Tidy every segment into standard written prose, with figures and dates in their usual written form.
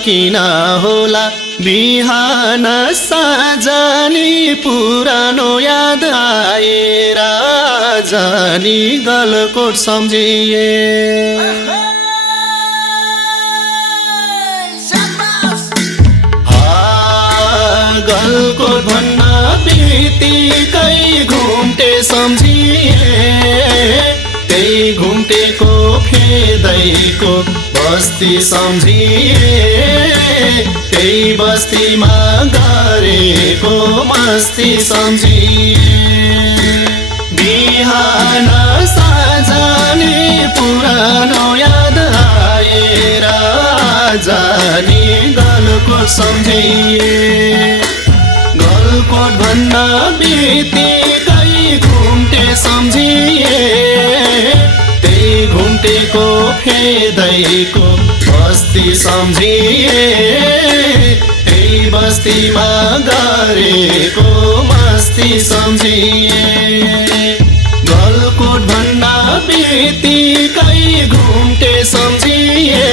किन होला बिहान साँझनी पुरानो याद आएर जानी गलकोट सम्झिए गलकोट भन्न बित्तिकै घुम्टे सम्झिए त्यही घुम्टेको फेदैको बस्ती सम्झिए त्यही बस्तीमा गरेको मस्ती सम्झिए बिहान साँझनी पुरानो याद आएर जानी गलकोट सम्झिए गलकोट भन्न बित्तिकै घुम्टे सम्झिए त्यही घुम्टेको फेदैको बस्ती सम्झिए त्यही बस्तीमा गरेको मस्ती सम्झिए गलकोट भन्न बित्तिकै घुम्टे सम्झिए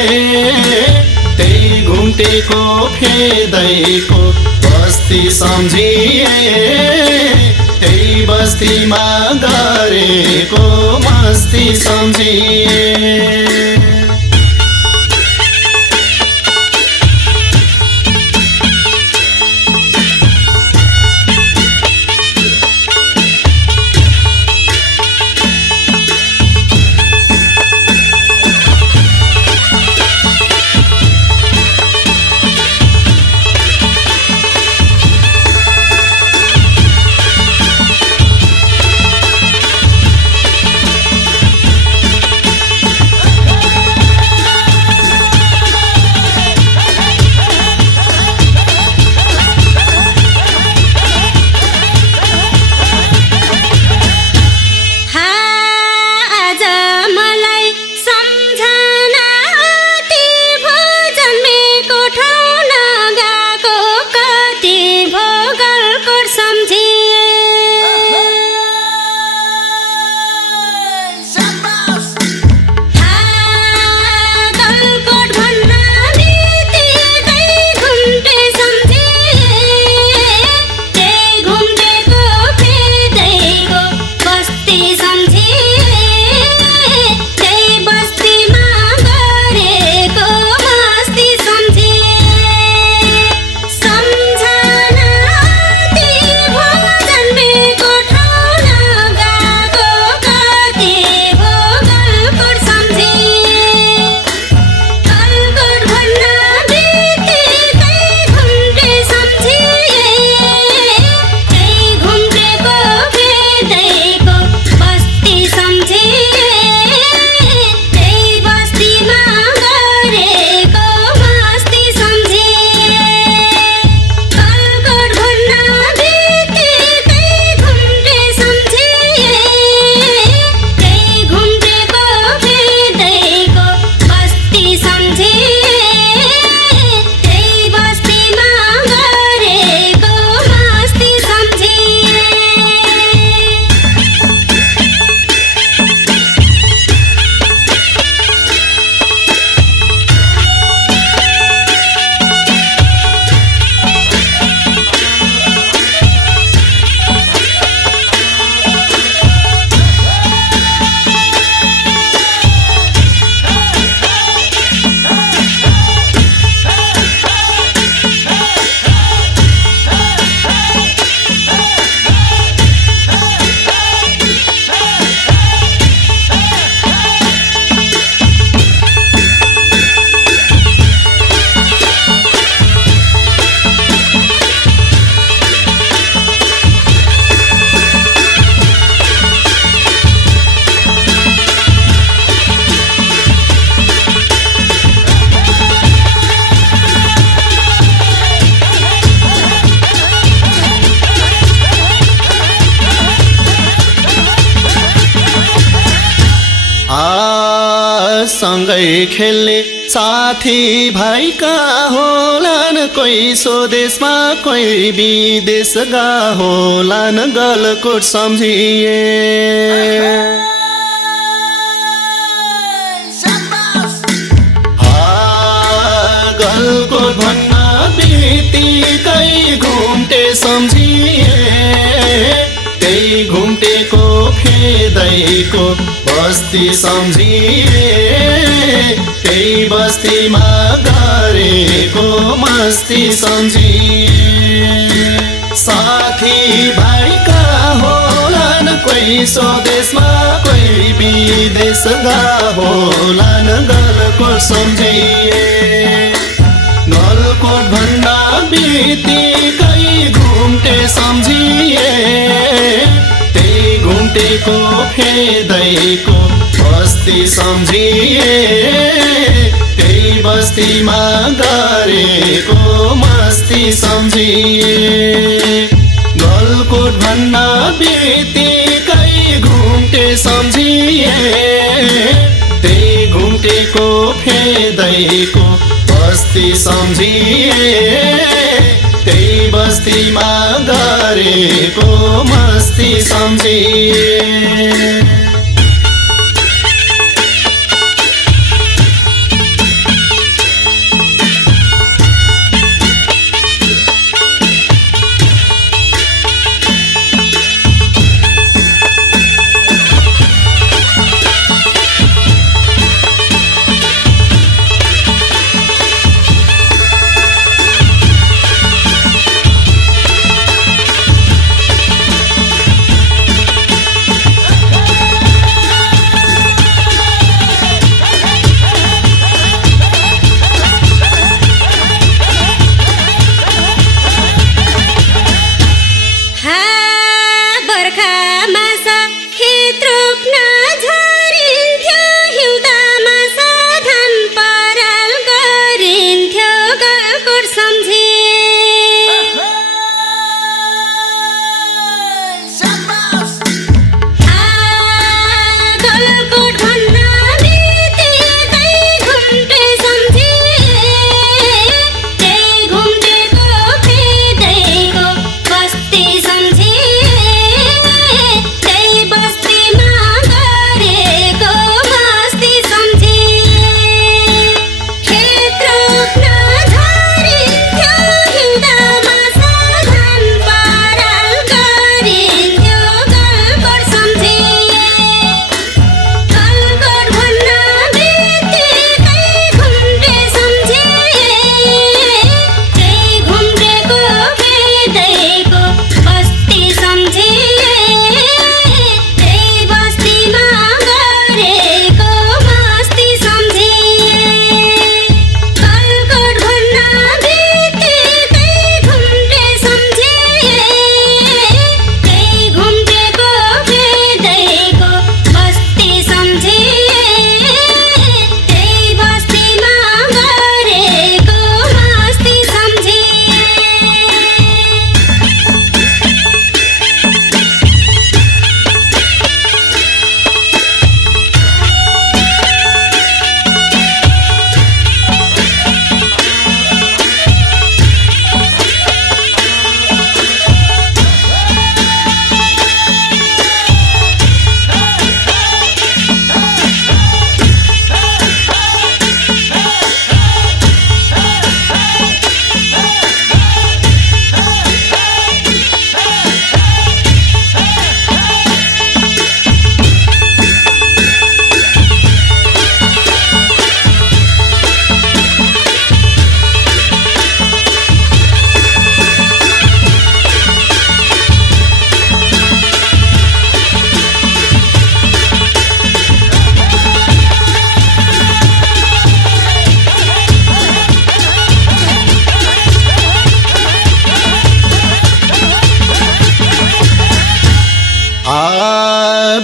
त्यही घुम्टेको फेदैको बस्ती सम्झिए त्यही बस्तीमा गरेको मस्ती सम्झिए सँगै खेल्ने साथी भाइका होलान् कोही स्वदेशमा कोही विदेशका होलान् गलकोट सम्झिए गलकोट गलकोट भन्न बित्तिकै घुम्टे सम्झिए त्यही घुम्टेको फेदैको बस्ती सम्झिए त्यही बस्तीमा गरेको मस्ती सम्झिए साथी भाइका होलान् कोही स्वदेशमा कोही विदेशका होलान् गलकोट सम्झिए गलकोट भन्न बित्तिकै घुम्टे सम्झिए त्यही घुम्टेको फेदैको बस्ती सम्झिए त्यही बस्तीमा गरेको मस्ती सम्झिए गलकोट भन्न बित्तिकै घुम्टे सम्झिए त्यही घुम्टेको फेदैको बस्ती सम्झिए त्यही बस्तीमा गरेको मस्ती सम्झिए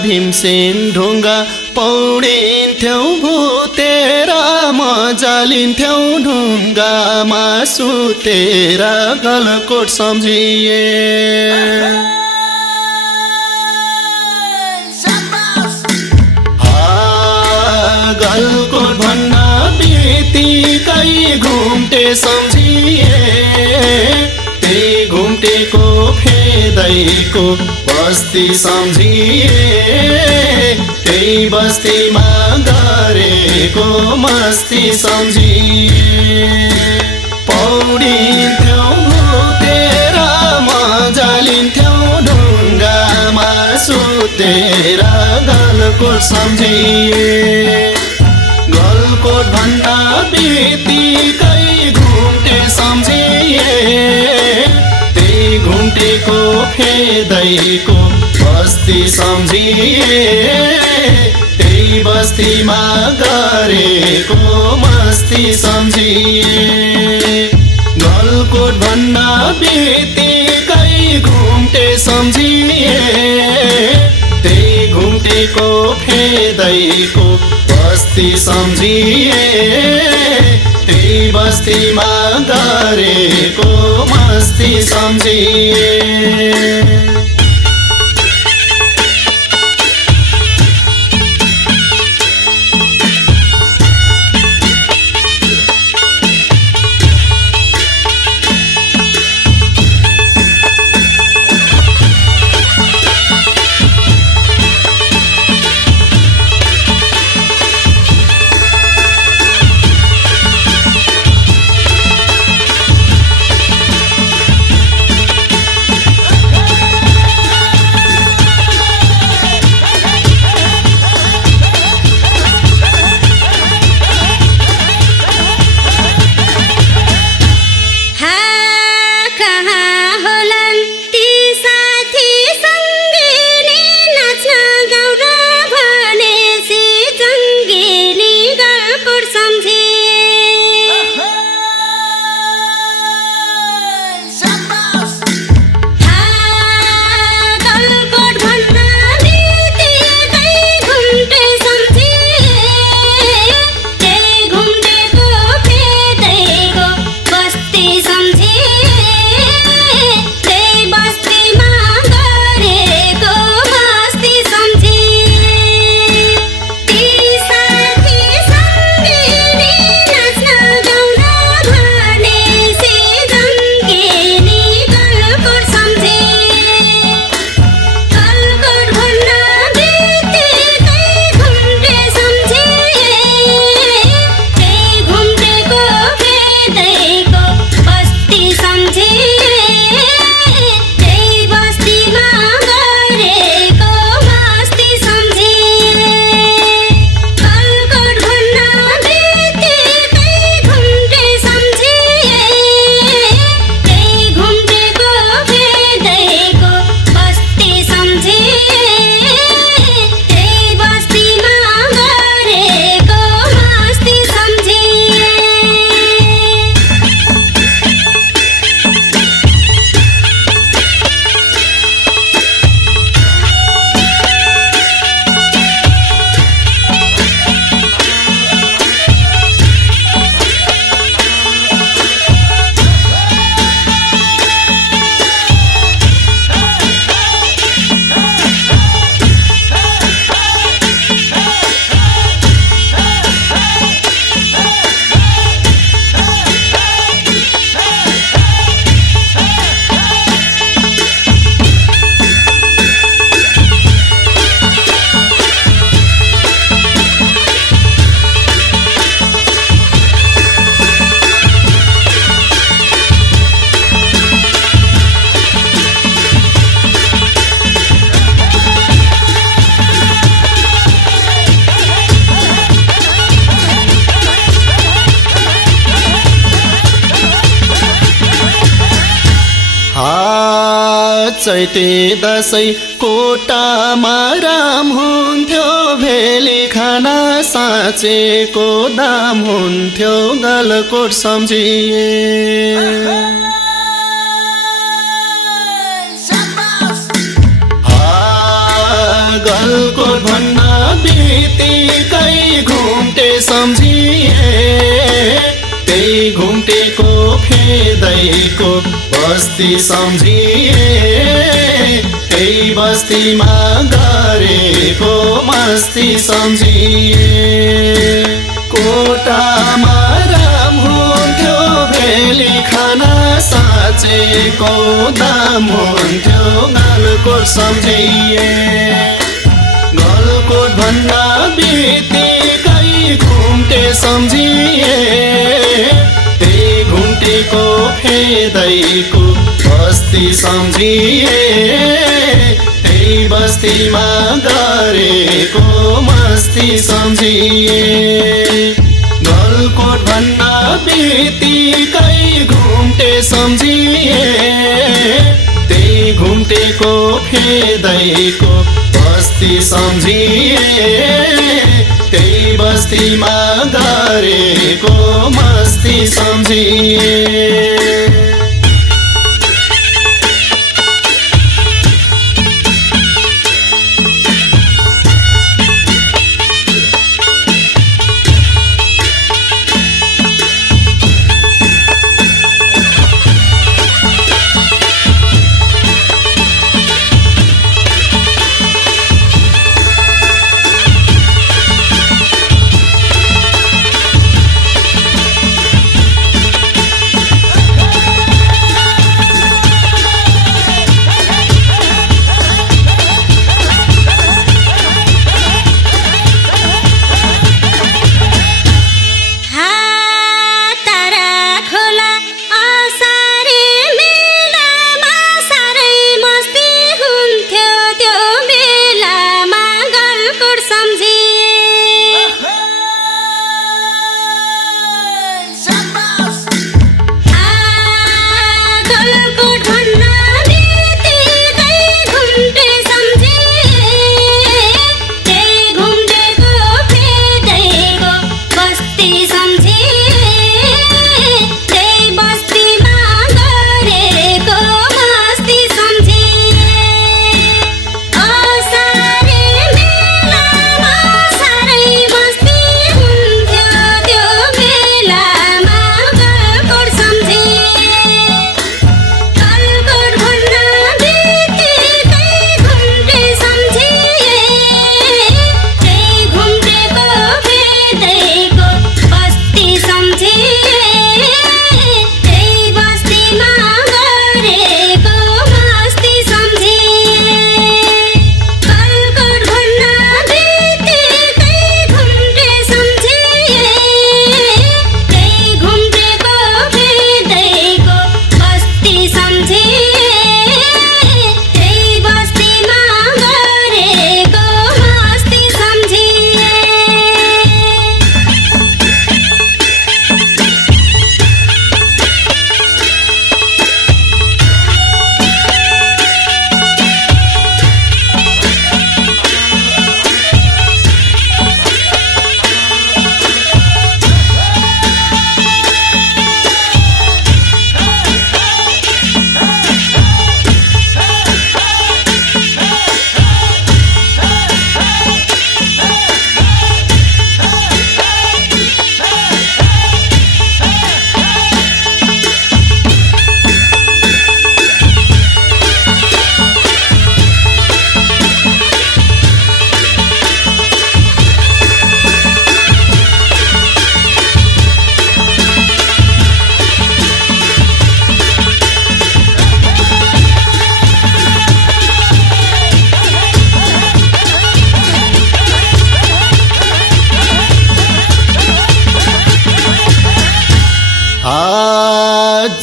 भीमसेन ढुङ्गा पौडिन्थ्यौ भुतेर मजा लिन्थ्यौ ढुङ्गामा सुतेर गलकोट सम्झिए गलकोट भन्न बित्तिकै घुम्टे सम्झिए त्यही घुम्टेको फेदैको बस्ती सम्झिए त्यही बस्तीमा गरेको मस्ती सम्झिए पौडिन्थ्यौ भुतेर मजा लिन्थ्यौ ढुङ्गामा सुतेर गलकोट सम्झिए गलकोट भन्दा बित्तिकै घुम्टे सम्झिए त्यही घुम्टेको फेदैको बस्ती सम्झिए त्यही बस्तीमा गरेको मस्ती सम्झिए गलकोट भन्दा बित्तिकै घुम्टे सम्झिए त्यही घुम्टेको फेदैको बस्ती सम्झिए त्यही बस्तीमा गरेको मस्ती सम्झिए चैते दसैँ कोटामा राम हुन्थ्यो भेली खाना साँचेको दाम हुन्थ्यो गलकोट सम्झिए गलकोट भन्दा बित्तिकै घुम्टे सम्झिए त्यही घुम्टेको फेदैको बस्ती सम्झिए त्यही बस्तीमा गरेको मस्ती सम्झिए कोटामा राम हुन्थ्यो भेली खाना साँचेको दाम हुन्थ्यो गलकोट सम्झिए गलकोट भन्दा बित्तिकै घुम्टे सम्झिए त्यही घुम्टे घुम्टेको फेदैको बस्ती सम्झिए त्यही बस्तीमा गरेको मस्ती सम्झिए गलकोट भन्दा बित्तिकै घुम्टे सम्झिए त्यही घुम्टेको फेदैको बस्ती सम्झिए त्यही बस्तीमा गरेको मस्ती सम्झिए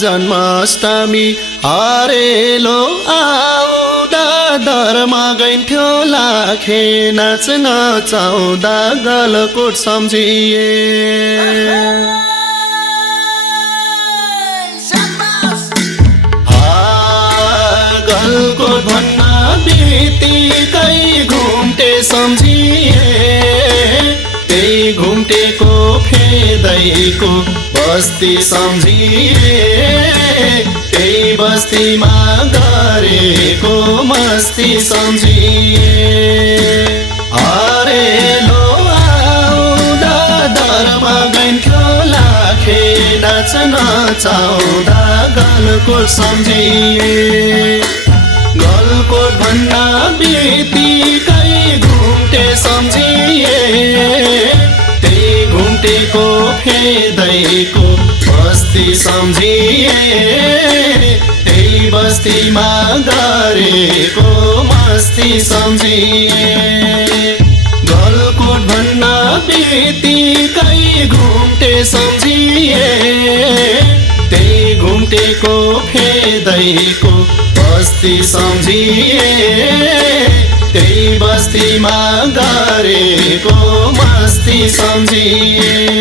जन्माष्टमी हरेलो आउँदा दरमा गइन्थ्यो लाखे नाच्न चाउँदा गलकोट सम्झिए गलकोट भन्न बित्तिकै घुम्टे सम्झिए त्यही घुम्टेको फेदैको बस्ती सम्झिए त्यही बस्तीमा गरेको मस्ती सम्झिए हरेलो आउँदा दरमा गइन्थ्यो लाखे नाच्न चाउँदा गलकोट सम्झिए गलकोट भन्दा बित्तिकै घुम्टे सम्झिए त्यही घुम्टेको फेदैको बस्ती सम्झिए त्यही बस्तीमा गरेको मस्ती सम्झिए गलकोट भन्न बित्तिकै घुम्टे सम्झिए त्यही घुम्टेको फेदैको बस्ती सम्झिए त्यही बस्तीमा गरेको मस्ती सम्झिए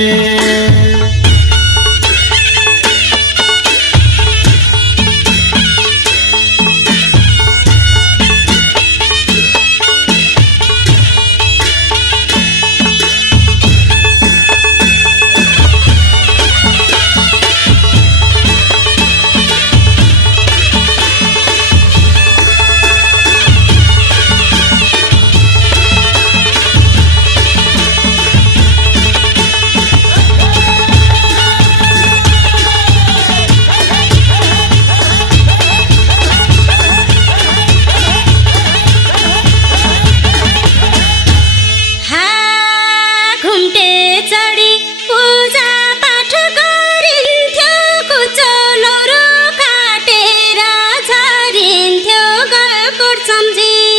सम्झी